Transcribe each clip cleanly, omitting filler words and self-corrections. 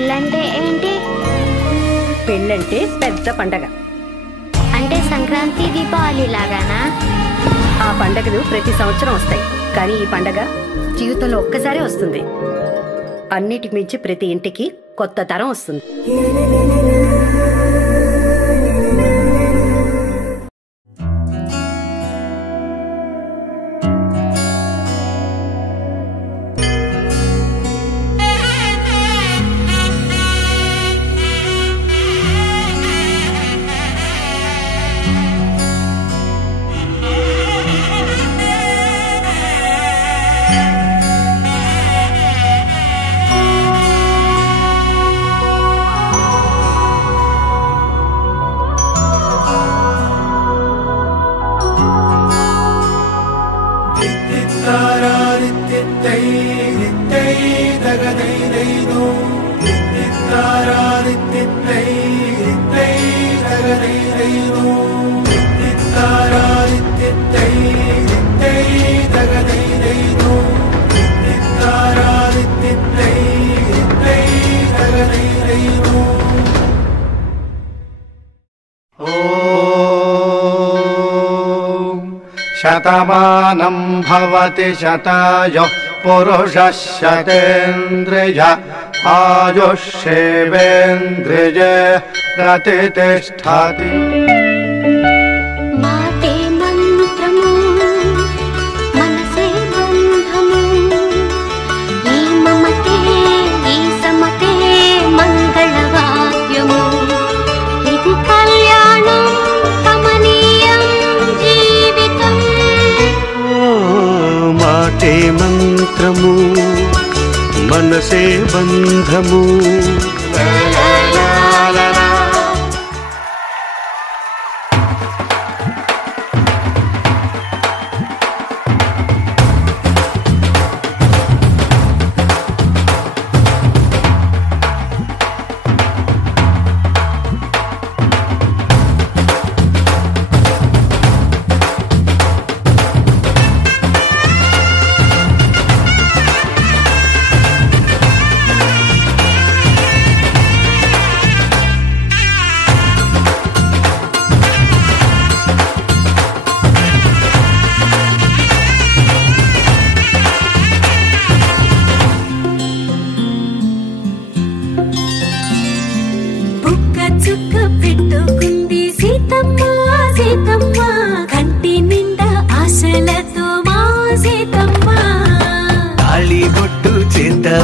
పెళ్ళంటే ఏంటి? పెళ్ళంటే పెద్ద పండగ. అంటే సంక్రాంతి, దీపావళి లాగానా? ఆ పండగలు ప్రతి సంవత్సరం వస్తాయి, కానీ ఈ పండగ జీవితంలో ఒక్కసారే వస్తుంది. అన్నిటికి మించి ప్రతి ఇంటికి కొత్త తరం వస్తుంది. శతమానం భవతి శతాయుః పురుషः శతేంద్రియ ఆయుష్యేవేంద్రియే ప్రతిష్ఠతి. మాటే మంత్రము మనసే బంధము, ఈ మమతే ఈ సమతే మంగళవాద్యము, ఇది కళ్యాణం కమనీయం జీవితం. మాటే మంత్రము మనసే బంధము.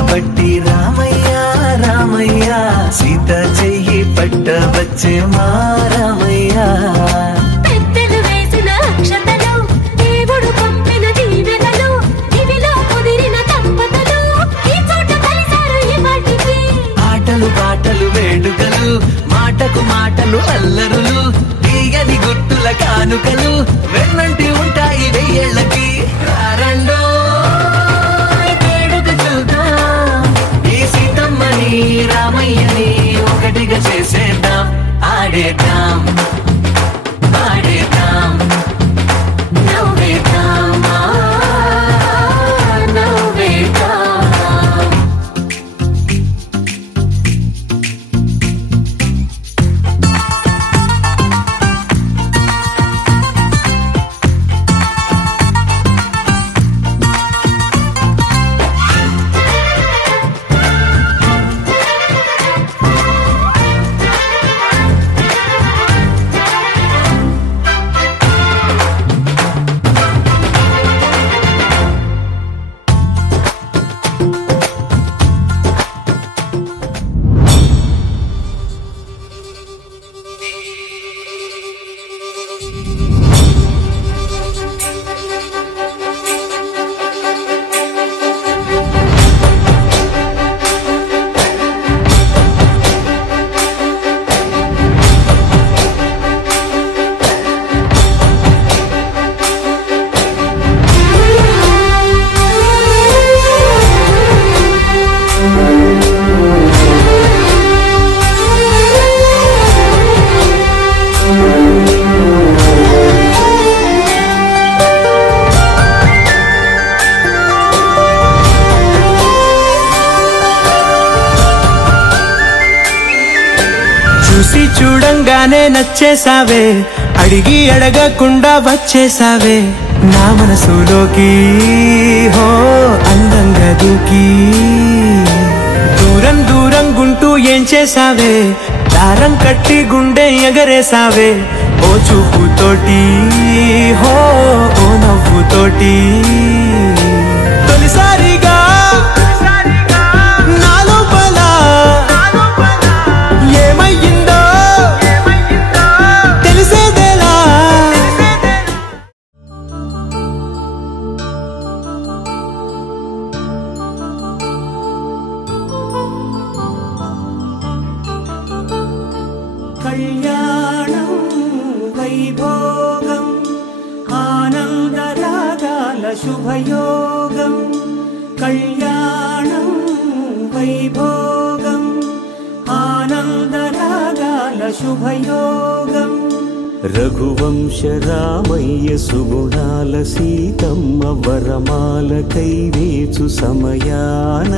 బట్టి రామయ్య రామయ్య సీత చెయ్యి పట్ట వచ్చే మా రామయ్య. పెద్దలు వేసిన అక్షతలు, దేవుడు పంపిన దీవెనలు, ఇవిలో కుదిరిన దంపతులు ఈ చోట కలిసారు ఈ వాటికి. ఆటలు పాటలు వేడుకలు, మాటకు మాటలు అల్లరులు, తీయని గుర్తుల కానుకలు వెన్నంటి ఉంటాయి వెయ్యేళ్ళకి. రెండో రామయ్యని ఒకటిగా చేసేద్దాం, ఆడేద్దాం. చూసి చూడంగానే నచ్చేసావే, అడిగి అడగకుండా వచ్చేసావే నా మనసులోకి, హో అందంగా దూకి. దూరం దూరం గుంటూ ఏం చేసావే, దారం కట్టి గుండె ఎగరేసావే ఓ చూపుతోటి, హో ఓ నవ్వుతోటి. తొలిసారిగా నా లోపల ఏమయ్యిందో తెలిసేదేలా. కళ్యాణం వైభోగం ఆనందరాగాల శుభయోగం. కళ్యాణం వైభోగం ఆనందరాగాల శుభయోగం. రఘువంశ రామయ్య సుగుణాల సీతమ్మ వరమాల కైవేచు సమయాన,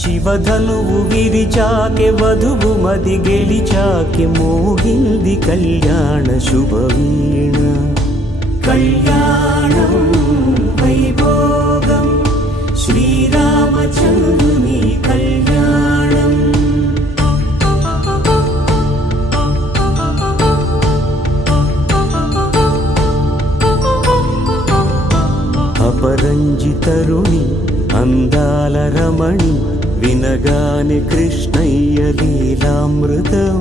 శివధనువు విరిచాకె వధువు మది గెలిచాకె మోగింది కళ్యాణ శుభవీణ. కళ్యాణం వైభోగం శ్రీరామచంద్రుని కళ్యాణం. అపరంజి తరుణి అందాల రమణి, వినగానే కృష్ణయ్య లీలామృతం.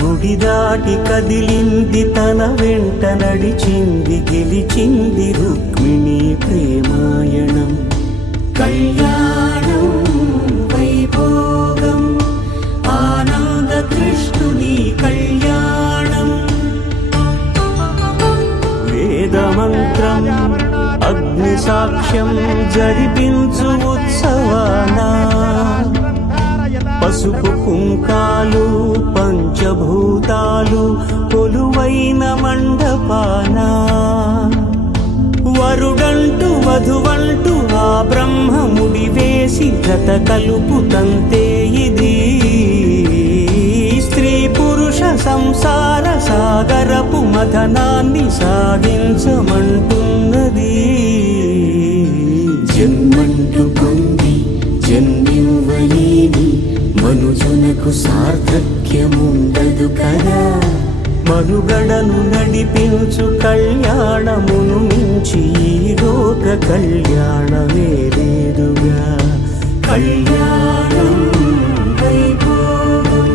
గుడి దాటి కదిలింది తన వెంట నడిచింది, గెలిచింది రుక్మిణి ప్రేమాయణం. కళ్యాణం వైభోగం ఆనంద కృష్ణుని కళ్యాణం. వేదమంత్రం అగ్ని సాక్ష్యం జరిపించు ఉత్సవాన, పసుపు కుంకాలు పంచభూతాలు కొలువైన మండపాన. వరుడంటూ వధువంటూ ఆ బ్రహ్మముడి వేసి జత కలుపుతంతే ఇది. స్త్రీ పురుష సంసార సాగరపు మథనాన్ని సాగించమంటున్నది. జన్మంటూ పొంది జన్మివ్వలేని మనుజునకు సార్థక్యముండదు కదా. మనుగడను నడిపించు కళ్యాణమును మించి ఈ లోక కళ్యాణమే లేదుగా. కళ్యాణం వైభోగం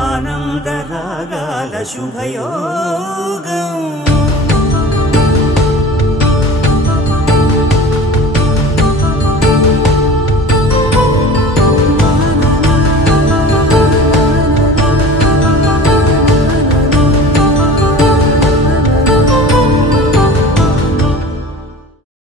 ఆనందరాగాల శుభయోగం.